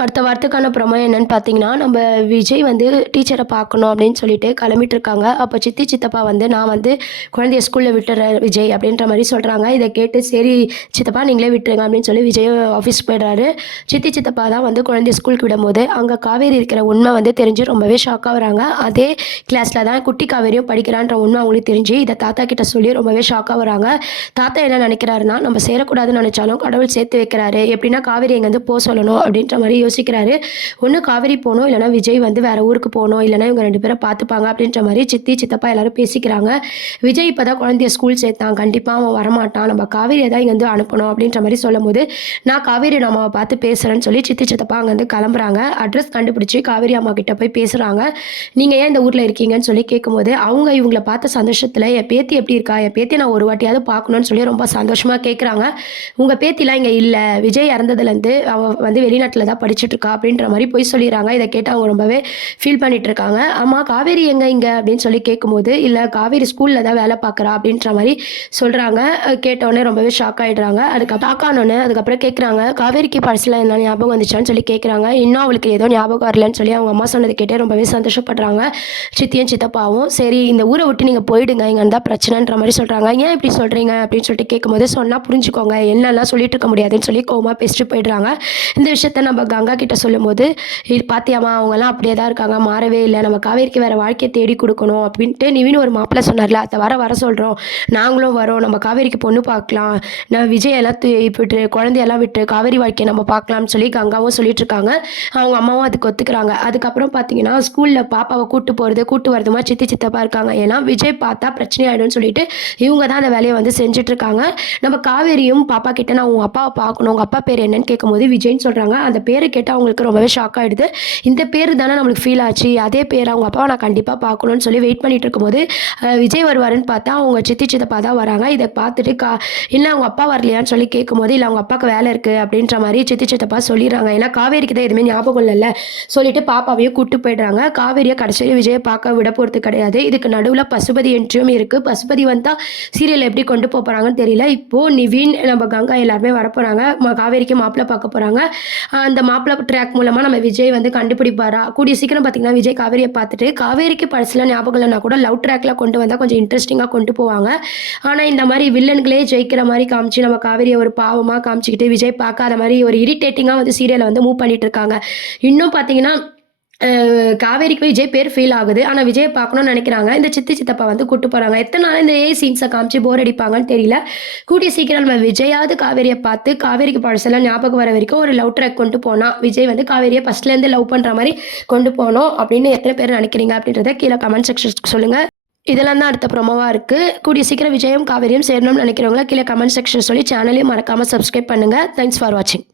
அடுத்த வாரத்துக்கான ப்ரொமோ என்னன்னு பார்த்தீங்கன்னா, நம்ம விஜய் வந்து டீச்சர பார்க்கணும் அப்படின்னு சொல்லிட்டு கிளம்பிட்டு இருக்காங்க. அப்போ சித்தி, சித்தப்பா வந்து நான் வந்து குழந்தைய ஸ்கூல்ல விட்டுர்றேன் விஜய் அப்படின்ற மாரி சொல்றாங்க. இத கேட்டு சரி சித்தப்பா நீங்களே விட்டுருங்க அப்படின்னு சொல்லி விஜயும் ஆஃபீஸ்க்கு போயிடுறாரு. சித்தி, சித்தப்பா தான் வந்து குழந்தைய ஸ்கூலுக்கு விடும்போது, அங்க காவேரி இருக்கிற உண்மை வந்து தெரிஞ்சு ரொம்பவே ஷாக் ஆகுறாங்க. அதே கிளாஸ்ல தான் குட்டி காவேரியும் படிக்கிறான்ற உண்மை அவங்களுக்கு தெரிஞ்சு, இத தாத்தா கிட்ட சொல்லி ரொம்பவே ஷாக் ஆகுறாங்க. தாத்தா என்ன நினைக்கிறாருன்னா, நம்ம சேரக்கூடாதுன்னு நினைச்சாலும் கடவுள் சேர்த்து வைக்கிறாரு. எப்படின்னா காவேரி இங்கேருந்து சொல்லணும் அப்படின்ற மாரி யோசிக்கிறாரு. ஒண்ணு காவேரி போணும், இல்லன்னா விஜய் வந்து வேற ஊருக்கு போணும். இல்லன்னா இவங்க 2 பேரும் பார்த்துப்பாங்க அப்படின்ற மாரி சித்தி, சித்தப்பா எல்லாரும் பேசிக்கிறாங்க. விஜய் இப்ப தான் குழந்தைய ஸ்கூல் சேர்த்தான். கண்டிப்பா அவன் வரமாட்டான். நம்ம காவேரிய தான் இங்கேருந்து அனுப்பணும் அப்படின்ற மாரி சொல்லும்போது, நான் காவேரி அம்மாவ பார்த்து பேசுறேன்னு சொல்லி சித்தி, சித்தப்பா அங்கேருந்து கிளம்புறாங்க. அட்ரஸ் கண்டுபிடிச்சு காவேரி அம்மா கிட்ட போய் பேசுறாங்க. நீங்க ஏன் இந்த ஊர்ல இருக்கீங்கன்னு சொல்லி கேட்கும்போது, அவங்க இவங்கள பார்த்த சந்தோஷத்துல என் பேத்தி எப்படி இருக்கா? என் பேத்திய நான் ஒரு வாட்டியாவது பார்க்கணும்னு சொல்லி ரொம்ப சந்தோஷமா கேட்குறாங்க. உங்க பேத்திலாம் இங்க இல்ல. விஜய் இறந்ததுலேருந்து அவ வந்து வெளிநாட்டுல தான் படிச்சுட்டு இருக்கா அப்படின்ற மாரி பொய் சொல்லிர்றாங்க. இத கேட்டு அவங்க ரொம்பவே ஃபீல் பண்ணிட்டு இருக்காங்க. ஆமா காவேரி எங்க இங்க அப்படின்னு சொல்லி கேட்கும்போது, இல்ல காவேரி ஸ்கூல்ல தான் வேலை பார்க்குறா அப்படின்ற மாரி சொல்றாங்க. கேட்டவுடனே ரொம்பவே ஷாக் ஆயிடுறாங்க. ஷாக் ஆனோனே அதுக்கப்புறம் கேட்குறாங்க, காவேரிக்கு பழசுல என்ன ஞாபகம் வந்துச்சான்னு சொல்லி கேட்குறாங்க. இன்னும் அவளுக்கு ஏதோ ஞாபகம் வரலன்னு சொல்லி அவங்க அம்மா சொன்னத கேட்டே ரொம்பவே சந்தோஷப்படுறாங்க. சித்தியும் சித்தப்பாவும் சரி இந்த ஊர விட்டு நீங்க போயிடுங்க. இங்க இருந்தா பிரச்சனைன்ற மாரி சொல்றாங்க. ஏன் இப்படி சொல்றீங்க அப்படின்னு சொல்லிட்டு கேட்கும்போது, சொன்னா புரிஞ்சுக்கோங்க. என்னலாம் சொல்லிட்டு இருக்க முடியாதுன்னு சொல்லி கோவமா பேசிட்டு போயிடுறாங்க. இந்த விஷயத்த நம்ம கங்கா கிட்ட சொல்லும்போது, இது பாத்தியாம்மா அவங்கலாம் அப்படியே தான் இருக்காங்க. மாறவே இல்ல. நம்ம காவேரிக்கு வேற வாழ்க்கைய தேடி குடுக்கணும் அப்படின்ட்டு நிவின் ஒரு மாப்பிள சொன்னார்ல, அத வர சொல்றோம். நாங்களும் வரோம். நம்ம காவேரிக்கு பொண்ணு பார்க்கலாம். நான் விஜய் எல்லாம் விட்டு குழந்தையெல்லாம் விட்டு காவேரி வாழ்க்கைய நம்ம பார்க்கலாம்னு சொல்லி கங்காவும் சொல்லிட்டு இருக்காங்க. அவங்க அம்மாவும் அதுக்கு ஒத்துக்கிறாங்க. அதுக்கப்புறம் பார்த்தீங்கன்னா, ஸ்கூல்ல பாப்பாவ கூட்டு போறது, கூட்டு வரதுமா சித்தி, சித்தப்பா இருக்காங்க. ஏன்னா விஜய் பார்த்தா பிரச்சனை ஆயிடும்னு சொல்லிட்டு, இவங்க தான் அந்த வேலைய வந்து செஞ்சுட்டு இருக்காங்க. நம்ம காவேரியும் பாப்பா கிட்ட நான் உங்க அப்பாவ பார்க்கணும். உங்க அப்பா பேர் என்னன்னு கேட்கும்போது விஜய்ன்னு சொல்றாங்க. அந்த பேர கேட்டு அவங்களுக்கு ரொம்பவே ஷாக் ஆயிடுது. இந்த பேரு தானே நம்மளுக்கு ஃபீல் ஆச்சு. அதே பேர அவங்க அப்பாவ நான் கண்டிப்பா பார்க்கணும்னு சொல்லி வெயிட் பண்ணிட்டு இருக்கும்போது, விஜய் வருவாருன்னு பார்த்தா அவங்க சித்தி, சித்தப்பா தான் வராங்க. இத பார்த்துட்டு இல்ல அவங்க அப்பா வரலையான்னு சொல்லி கேட்கும்போது, இல்ல அவங்க அப்பாவுக்கு வேலை இருக்கு அப்படின்ற மாரி சித்தி, சித்தப்பா சொல்லிடுறாங்க. ஏன்னா காவேரிக்கு தான் எதுவுமே ஞாபகம் இல்லல்ல. சொல்லிட்டு பாப்பாவையும் கூட்டு போயிடுறாங்க. காவேரிய கடைசியில விஜய பார்க்க விட போறது கிடையாது. இதுக்கு நடுவுல பசுபதி என்ட்ரியும் இருக்கு. பசுபதி வந்தா சீரியல் எப்படி கொண்டு போறாங்கன்னு தெரியல. இப்போ நிவின், நம்ம கங்கா எல்லாருமே வரப்போறாங்க. காவேரிக்கு மாப்பிள்ளை பார்க்க போறாங்க. அந்த மாப்பிள்ளை ட்ராக் மூலமா நம்ம விஜய் வந்து கண்டுபிடிப்பாரா? கூடிய சீக்கிரம் பார்த்தீங்கன்னா, விஜய் காவேரிய பார்த்துட்டு, காவேரிக்கு பழசுல ஞாபகம் இல்லன்னா கூட லவ் ட்ராக்ல கொண்டு வந்தா கொஞ்சம் இன்ட்ரெஸ்டிங்கா கொண்டு போவாங்க. ஆனா இந்த மாரி வில்லன்களே ஜெயிக்கிற மாரி காமிச்சு, நம்ம காவேரிய ஒரு பாவமா காமிச்சுக்கிட்டு, விஜய் பார்க்காத மாரி ஒரு இரிட்டேட்டிங்கா வந்து சீரியல வந்து மூவ் பண்ணிட்டு இருக்காங்க. இன்னும் பார்த்தீங்கன்னா, காவேரிக்கு விஜய் பேர் ஃபெயில் ஆகுது. ஆனா விஜய பார்க்கணும்னு நெனைக்கிறாங்க. இந்த சித்தி, சித்தப்பா வந்து கூட்டு போறாங்க. எத்தன நாள் இந்த சீன்ஸ காமிச்சு போர் அடிப்பாங்கன்னு தெரியல. கூடிய சீக்கிரம் நம்ம விஜயாவது காவேரிய பார்த்து, காவேரிக்கு பழசெல்லாம் ஞாபகம் வர வரைக்கும் ஒரு லவ் ட்ராக் கொண்டு போனா, விஜய் வந்து காவேரிய ஃபர்ஸ்ட்லேருந்து லவ் பண்ற மாரி கொண்டு போணும் அப்படின்னு எத்தன பேர் நெனைக்கிறீங்க அப்படின்றத கீழ கமெண்ட் செக்ஷன் சொல்லுங்க. இதெல்லாம் தான் அடுத்த ப்ரோமோவா இருக்கு. கூடிய சீக்கிரம் விஜயும், காவேரியும் சேரணும்னு நெனைக்கிறவங்க கீழ கமெண்ட் செக்ஷன் சொல்லி சேனலையும் மறக்காம சப்ஸ்கிரைப் பண்ணுங்க. தேங்க்ஸ் ஃபார் வாட்சிங்.